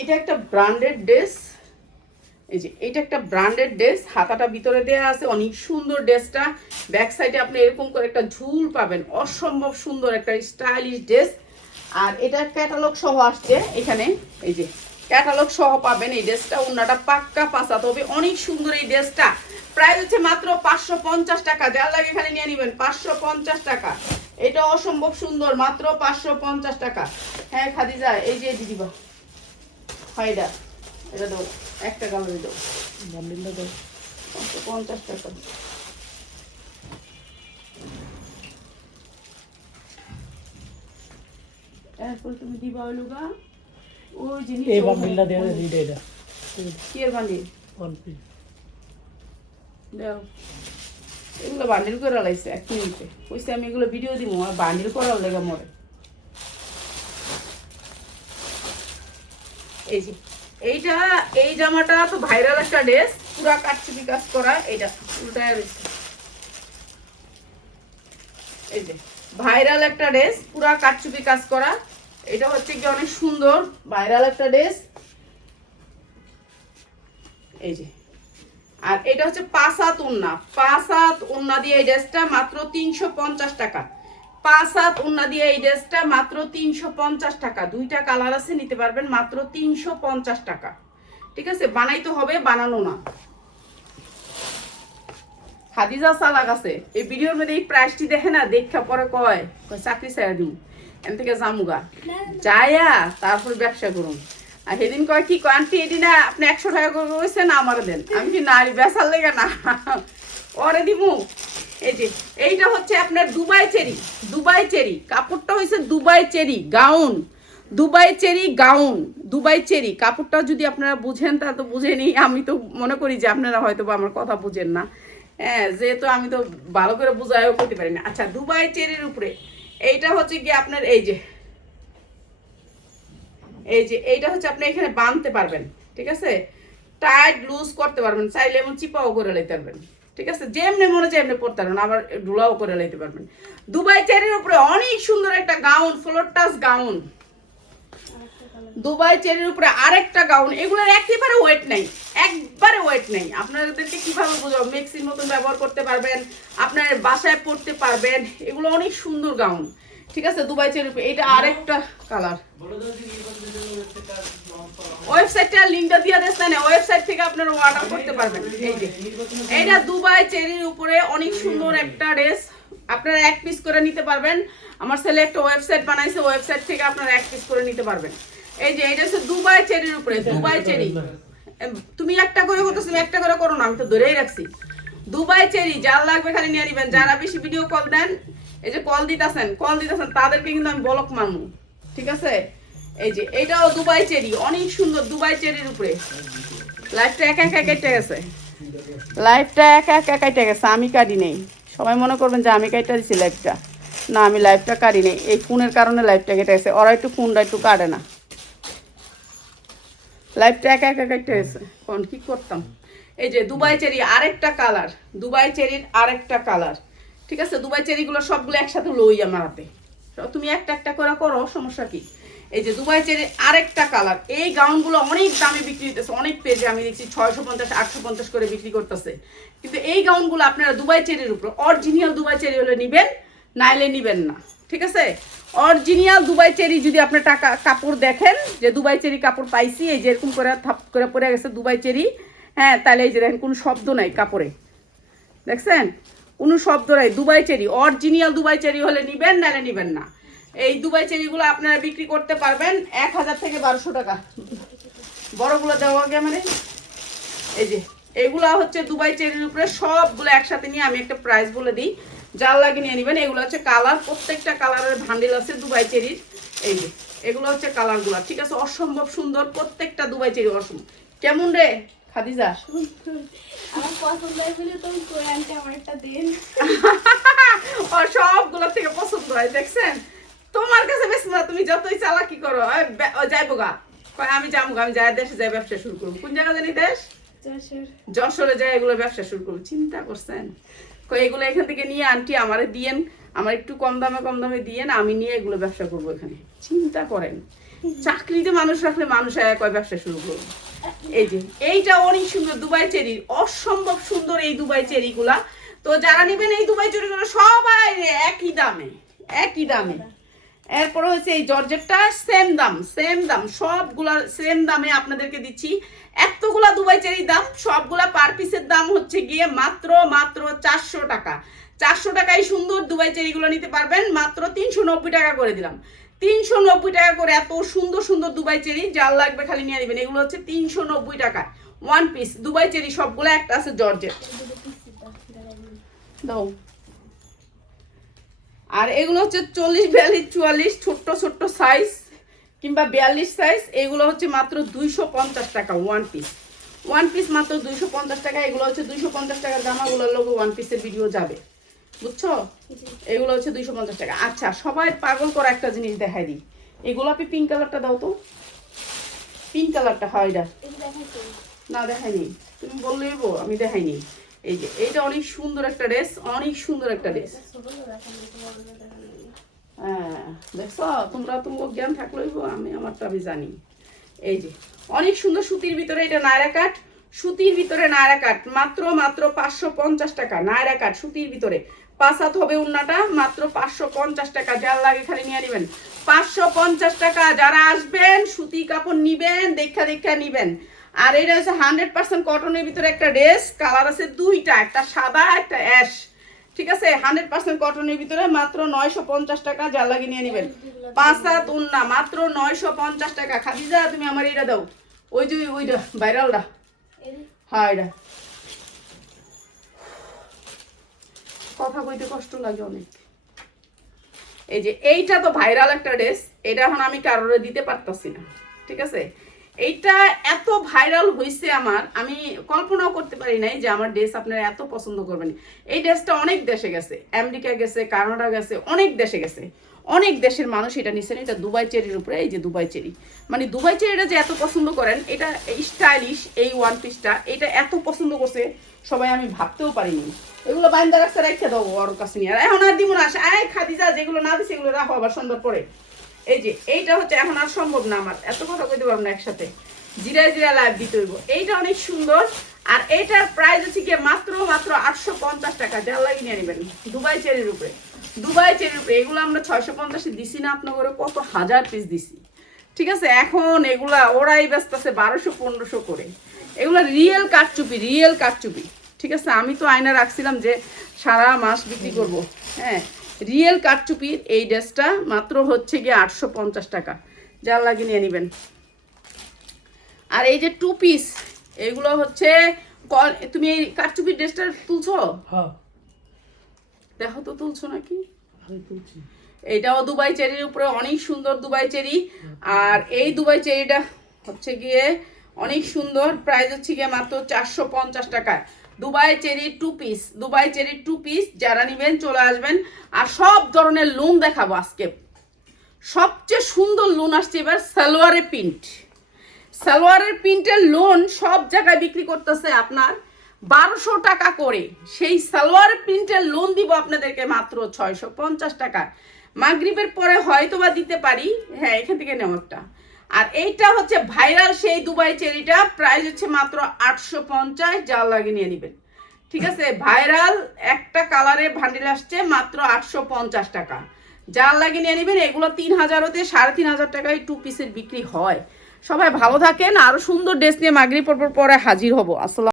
এটা একটা ব্র্যান্ডেড ড্রেস, এই যে এটা একটা ব্র্যান্ডেড ড্রেস, হাতাটা ভিতরে দেওয়া আছে, অনেক সুন্দর ড্রেসটা। ব্যাক সাইডে আপনি এরকম করে একটা ঝুল পাবেন, অসম্ভব সুন্দর একটা স্টাইলিশ ড্রেস। আর এটা ক্যাটালগ সহ আসছে এখানে, এই যে ক্যাটালগ সহ পাবেন এই ড্রেসটা। ওন্নাটা পাক্কা পাঁচা, তবে অনেক সুন্দর এই ড্রেসটা। প্রাইস হচ্ছে মাত্র 550 টাকা। যার লাগে এখানে নিয়ে নেবেন 550 টাকা। এটা অসম্ভব সুন্দর, মাত্র 550 টাকা। হ্যাঁ খাদিজা, এই যে দিদিবা, হয় এটা দাও, একটা কালারে দাও, বান্ডিলটা দাও, 550 টাকা। এরপর তুমি দিবা হইলো গা ওই জিনিস, এই বান্ডিলটা দেয়া দিই, এটা কি এর বান্ডিল, ওয়ান পিস দাও। এগুলো বান্ডিল করে লাইছে 1 মিনিটে, কইছে আমি এগুলো ভিডিও দিমু, আর বান্ডিল করার লাগা মরে। এই যে এইটা, এই জামাটা তো ভাইরাল একটা ড্রেস, পুরা কাটছুপি কাজ করা, এটা পুরোটাই রয়েছে। এই যে ভাইরাল একটা ড্রেস, পুরা কাটছুপি কাজ করা। এটা হচ্ছে কি অনেক সুন্দর ভাইরাল একটা ড্রেস। এই যে, আর এটা হচ্ছে 5 হাত ওন্না, 5 হাত ওন্না দিয়ে এই ড্রেসটা মাত্র 350 টাকা। 5 হাত ওন্না দিয়ে এই ড্রেসটা মাত্র 350 টাকা। 2টা কালার আছে, নিতে পারবেন মাত্র 350 টাকা। ঠিক আছে, বানাইতে হবে, বানানো না। খাদিজা সালাক আছে এই ভিডিওর মধ্যে, এই প্রাইসটি দেখে না, দেখা পরে কয় চাকরি ছাড়া দিন, এন থেকে জামুগা যায়া তারপর ব্যবসা করুন। আর সেদিন কয় কি কয়, আন্টি এটি না আপনি 100 টাকা করে বলছেন, আমার দেন। আমি কি নারী বেচার লেগে না, ওরে দিমু, এই যে এইটা হচ্ছে আপনার দুবাই চেরি। দুবাই চেরি কাপড়টা হয়েছে Dubai cherry gown, Dubai cherry gown, Dubai cherry কাপড়টা যদি আপনারা বুঝেন তা তো বুঝেনি, আমি তো মনে করি যে আপনারা হয়তো বা আমার কথা বুঝেন না, হ্যাঁ যেহেতু আমি তো ভালো করে বুঝাইও করতে পারি না। আচ্ছা দুবাই চেরির উপরে এইটা হচ্ছে কি আপনার এই যে এইটা হচ্ছে আপনি এখানে বাঁধতে পারবেন, ঠিক আছে, টাইট লুজ করতে পারবেন, চাইলে এমন চিপাও করে লইতে পারবেন, ঠিক আছে, যেমনি মনে চাই এমনি পড়তে পারবেন, আবার ঢুলাও করে লইতে পারবেন। দুবাই চেরির উপরে অনেক সুন্দর একটা gown, floor touch gown, Dubai চেরির উপরে আরেকটা গাউন। এগুলোর একেবারে ওয়েট নেই, একবারে ওয়েট নেই। আপনাদেরকে কিভাবে বুঝাবো, মেক্সির মতন ব্যবহার করতে পারবেন, আপনার বাসায় পড়তে পারবেন, এগুলো অনেক সুন্দর গাউন, ঠিক আছে। দুবাই চেরির উপরে এটা আরেকটা কালার। ওয়েবসাইটটার লিংকটা দিয়ে দিচ্ছেন, ওয়েবসাইট থেকে আপনারা অর্ডার করতে পারবেন। এই যে এটা দুবাই চেরির উপরে অনেক সুন্দর একটা ড্রেস, আপনারা এক পিস করে নিতে পারবেন। আমার ছেলে একটা ওয়েবসাইট বানাইছে, ওয়েবসাইট থেকে আপনারা এক পিস করে নিতে পারবেন। এই যে এটা হচ্ছে দুবাই চেরির উপরে, দুবাই চেরি। তুমি একটা করে করতেছ, তুমি একটা করে করো না, আমি তো ধরেই রাখছি। দুবাই চেরি যার লাগবে খালি নিয়ে নিবেন। যারা বেশি ভিডিও কল দেন, এই যে কল দিতেছেন তাদেরকে কিন্তু আমি ব্লক মারবো, ঠিক আছে। এই যে এটাও দুবাই চেরি, অনেক সুন্দর দুবাই চেরির উপরে। লাইফটা একা একা কেটে গেছে, লাইফটা একা একা কেটে গেছে, আমি কাটি নেই। সবাই মনে করবেন যে আমি কাটা দিছি লাইফটা, না আমি লাইফটা কাটি নেই, এই ফোনের কারণে লাইফটা কেটে গেছে। ওরা একটু ফোনটা একটু কাটে না, লাইফটা একা একা কেটে গেছে, কোন কি করতাম। এই যে দুবাই চেরি আরেকটা কালার, দুবাই চেরির আরেকটা কালার, ঠিক আছে। দুবাই চেরিগুলো সবগুলো একসাথে লই আমার হাতে, তুমি একটা একটা করে করো, সমস্যা কি। এই যে দুবাই চেরির আরেকটা কালার। এই গাউনগুলো অনেক দামে বিক্রি হইতেছে, অনেক পেজে আমি দেখছি 650 850 করে বিক্রি করতেছে, কিন্তু এই গাউনগুলো আপনারা দুবাই চেরির উপর অরিজিনাল দুবাই চেরি হলে নিবেন, নাইলে নিবেন না, ঠিক আছে। অরিজিনাল দুবাই চেরি যদি আপনি টাকা কাপড় দেখেন যে দুবাই চেরি কাপড় পাইছি, এই যে এরকম করে থাপ করে পরে গেছে দুবাই চেরি, হ্যাঁ তাহলে এই যে দেখেন কোনো শব্দ নাই কাপড়ে, দেখছেন কোনো শব্দ নাই। Dubai cherry original Dubai cherry হলে নিবেন, নাইলে নিবেন না। এই দুবাই চেরিগুলো আপনারা বিক্রি করতে পারবেন 1000 থেকে 1200 টাকা। বড়গুলো দেওয়া আগে মানে এই যে এগুলা হচ্ছে দুবাই চেরির উপরে, সবগুলো একসাথে নিয়ে আমি একটা প্রাইস বলে দিই, যার লাগে নিয়ে নেবেন। এগুলো হচ্ছে কালার, প্রত্যেকটা কালারের ভান্ডিল আছে দুবাই চেরির। এই যে এগুলো হচ্ছে কালারগুলো, ঠিক আছে, অসম্ভব সুন্দর প্রত্যেকটা দুবাই চেরি, অসম্ভব। কেমন রে খাদিজা? আমার পছন্দ হয় বলে তুমি করে আনতে আমার একটা দিন। আর সবগুলো থেকে পছন্দ হয়, দেখছেন। তোমার কাছে বেশ না, তুমি যতই চালাকি করো। যাইবো গা, আমি যাবো গা, আমি যাই দেশে যাই ব্যবসা শুরু করবো। কোন জায়গা জানি দেশ? যশোরে যাই এগুলো ব্যবসা শুরু করবো। চিন্তা করছেন? এগুলো এখান থেকে নিয়ে আন্টি আমারে দিয়েন, আমার একটু কম দামে দিয়েন, আমি নিয়ে এগুলো ব্যবসা করবো এখানে। চিন্তা করেন, চাকরিতে মানুষ রাখলে মানুষ কয় ব্যবসা শুরু করবো। এই যে এইটা অনেক সুন্দর দুবাই চেরি, অসম্ভব সুন্দর এই দুবাই চেরি গুলা। তো যারা নিবেন এই দুবাই চেরি গুলো সবাই একই দামে, একই দামে। এরপরে হচ্ছে এই জর্জেটটা সেম দাম, সবগুলা সেম দামে আপনাদেরকে দিচ্ছি। এতগুলা দুবাই চেরির দাম, সবগুলা পার পিসের দাম হচ্ছে গিয়ে মাত্র 400 টাকা। 400 টাকায় সুন্দর দুবাই চেরিগুলো নিতে পারবেন, মাত্র 390 টাকা করে দিলাম। 390 টাকা করে এত সুন্দর সুন্দর দুবাই চেরি, যার লাগবে খালি নিয়ে নেবেন। এগুলো হচ্ছে 390 টাকা ওয়ান পিস দুবাই চেরি সবগুলো। একটা আছে জর্জেট দাও, আর এগুলো হচ্ছে 40 42 44 ছোট্ট ছোট্ট সাইজ কিংবা 42 সাইজ। এগুলো হচ্ছে মাত্র 250 টাকা ওয়ান পিস মাত্র 250 টাকা। এগুলো হচ্ছে 250 টাকার জামাগুলোর লোগো ওয়ান পিসের ভিডিও যাবে, বুঝছো। এগুলো হচ্ছে 250 টাকা। আচ্ছা সবাই পাগল করা একটা জিনিস দেখাই দিই, এই গোলাপি পিঙ্ক কালারটা দাও তো, পিঙ্ক কালারটা হয় এটা না, দেখাইনি, তুমি বললেই আমি দেখাইনি। এই যে এইটা অনেক সুন্দর একটা ড্রেস, অনেক সুন্দর একটা ড্রেস। হ্যাঁ দেখছো, তোমরা তোমার জ্ঞান থাকলেই আমি আমারটা আমি জানি। এই যে অনেক সুন্দর সুতির ভিতরে, এটা নায়রা কাট, সুতির ভিতরে নায়রা কাট, মাত্র 550 টাকা। নায়রা কাট সুতির ভিতরে, 5 হাত হবে উন্নাটা, মাত্র 550 টাকা। যার লাগে খালি নিয়ে নেবেন 550 টাকা। যারা আসবেন সুতি কাপড় নিবেন, দেখা নিবেন। আর এটা হচ্ছে 100% কটনের ভিতরে একটা ড্রেস, কালার আছে দুইটা, একটা সাদা একটা অ্যাশ, ঠিক আছে। 100% কটনের ভিতরে মাত্র 950 টাকা। যার লাগে নিয়ে নেবেন 5 হাত উন্না, মাত্র 950 টাকা। খাদিজা তুমি আমার এটা দাও, ওই যে ওইটা ভাইরালটা, হ্যাঁ এটা কথা কইতে কষ্ট লাগে অনেক। এই যে এইটা তো ভাইরাল একটা ড্রেস, এটা এখন আমি কারোরে দিতে পারতাছি না, ঠিক আছে? এইটা এত ভাইরাল হয়েছে আমার, আমি কল্পনাও করতে পারি নাই যে আমার ড্রেস আপনারা এত পছন্দ করবেন। এই ড্রেসটা অনেক দেশে গেছে, আমেরিকা গেছে, কানাডা গেছে, অনেক দেশে গেছে, অনেক দেশের মানুষ এটা নিছেন। এটা দুবাই চেরির উপরে, এই যে দুবাই চেরি, মানে দুবাই চেরিটা যে এত পছন্দ করেন, এটা স্টাইলিশ এই ওয়ান পিসটা, এটা এত পছন্দ করছে সবাই, আমি ভাবতেও পারিনি। এগুলো বাইন্দা রাখতে রেখে দাও ওর কাছে নিয়ে, আর এখন আর দিব না। আয় খাদিজা, যেগুলো না দিছে এগুলো রাখো আবার সন্ধ্যার পরে। এই যে এইটা হচ্ছে এখন আর সম্ভব না, আমার এত কথা কইতে পারবো না একসাথে, জিরা জিরা লাইভ দিতে হইব। এইটা অনেক সুন্দর, আর এইটার প্রাইস হচ্ছে কি মাত্র 850 টাকা। যার লাগে নিয়ে নেবেন, দুবাই চেরির উপরে, দুবাই চেরির উপরে। এগুলো আমরা 650 দিছি না আপনার ঘরে, কত হাজার পিস দিছি, ঠিক আছে? এখন এগুলা ওরাই ব্যস্ত আছে 1200-1500 করে। এগুলো রিয়েল কাঠচুপি, রিয়েল কাঠচুপি, ঠিক আছে? আমি তো আয়না রাখছিলাম যে সারা মাস বিক্রি করব। হ্যাঁ, রিয়েল কাঠচুপির এই ড্রেসটা মাত্র হচ্ছে গিয়ে 850 টাকা। যার লাগে নিয়ে নেবেন। আর এই যে 2 পিস, এগুলো হচ্ছে তুমি এই কাঠচুপির ড্রেসটা তুলছো? হ্যাঁ দেখো তো তুলছো নাকি। আমি তুলছি। এইটাও দুবাই চেরির উপরে, অনেক সুন্দর দুবাই চেরি। আর এই দুবাই চেরিটা হচ্ছে গিয়ে অনেক সুন্দর, প্রাইস হচ্ছে গিয়ে মাত্র 450 টাকা। Dubai cherry 2 piece, Dubai cherry 2 piece, যারা নেবেন চলে আসবেন। আর সব ধরনের লোন দেখাবো আজকে। সবচেয়ে সুন্দর লোন আসছে এবার সালোয়ারের প্রিন্ট। সালোয়ারের প্রিন্টের লোন সব জায়গায় বিক্রি করতেছে আপনার 1200 টাকা করে। সেই সালোয়ার প্রিন্টের লোন দিব আপনাদেরকে মাত্র 650 টাকা। মাগরিবের পরে হয়তো বা দিতে পারি, হ্যাঁ এখান থেকে নেওয়ারটা। আর এইটা হচ্ছে ভাইরাল সেই দুবাই চেরিটা, প্রাইস হচ্ছে মাত্র 850। যার লাগে নিয়ে নেবেন, ঠিক আছে? ভাইরাল একটা কালারে ভান্ডিল আসছে মাত্র 850 টাকা। যার লাগে নিয়ে নেবেন। এগুলো 3000 হতে 3500 টাকায় 2 পিসের বিক্রি হয়। সবাই ভালো থাকেন, আরো সুন্দর ড্রেস নিয়ে মাগরিব পর হাজির হব। আসসালাম।